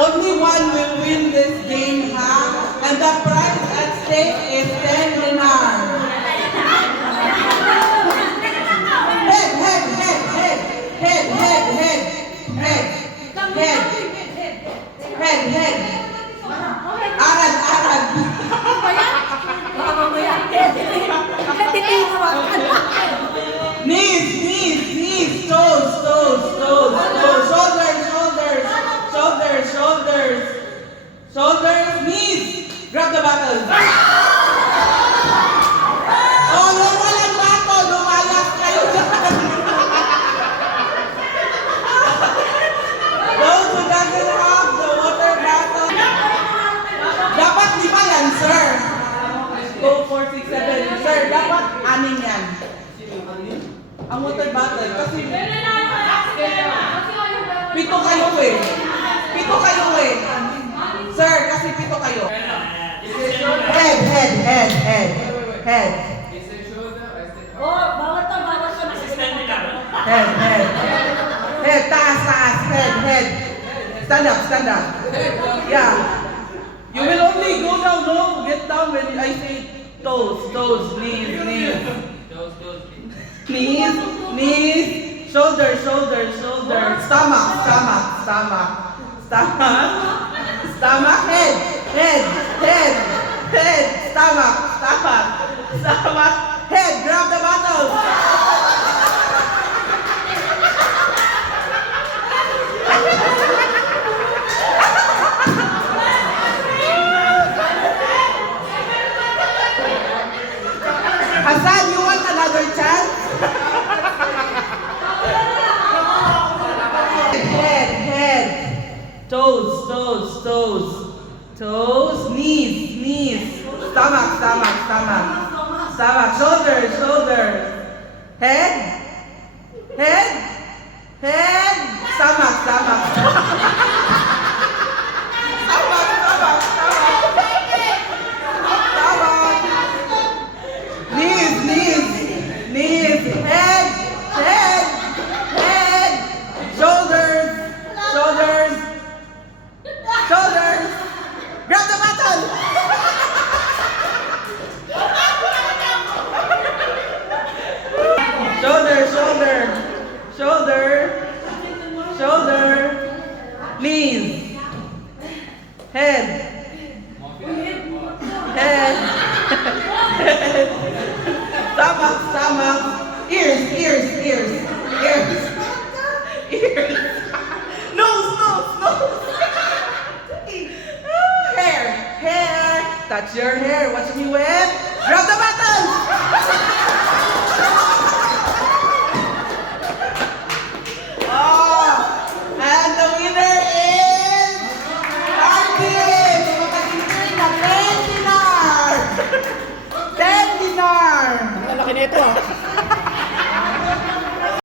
Only one will win this game, ha? And the prize at stake is 10 dinar. Head, head, head, head, head, head, head, head, head, head, head. Arad, arad. Knees, knees, knees, toes, toes, toes, toes, shoulders, shoulders, shoulders, shoulders, shoulders, knees. Grab the bottle. Oh, yung walang bato, lumalas kayo dyan. Those who doesn't have the water bottle. Dapat 5 yan, sir. Go 4, 6, 7. Sir, dapat 6 yan. Ang water bottle. Kasi 7 kayo eh. 7 kayo eh. Sir, kasi 7 kayo. Head, head, head, head. Head. Oh, bawat to. Head, head. Head, taas, taas. Head, head. Stand up, stand up. Yeah. You will only go down, no? Get down when I say toes, toes, knees, knees. Knees, knees, shoulders, shoulders, shoulders, stomach, stomach, stomach, stomach, stomach, head, head, head, head, stomach, stomach, stomach, head, grab the bottle. Hassan, you want another chance? Head, head, toes, toes, toes, toes, knees, knees, stomach, stomach, stomach, stomach, shoulders, shoulders, head, head, head, stomach, stomach, stomach, stomach, stomach, knees, knees, knees, head, head, head, shoulders, shoulders, shoulders. Grab the bottle. Shoulder, shoulder, shoulder, shoulder, knees, head, head, head, stomach, stomach, ears, ears, ears, ears, ears, nose, nose, nose, hair, hair, touch your hair, watch me wet, grab the bottle.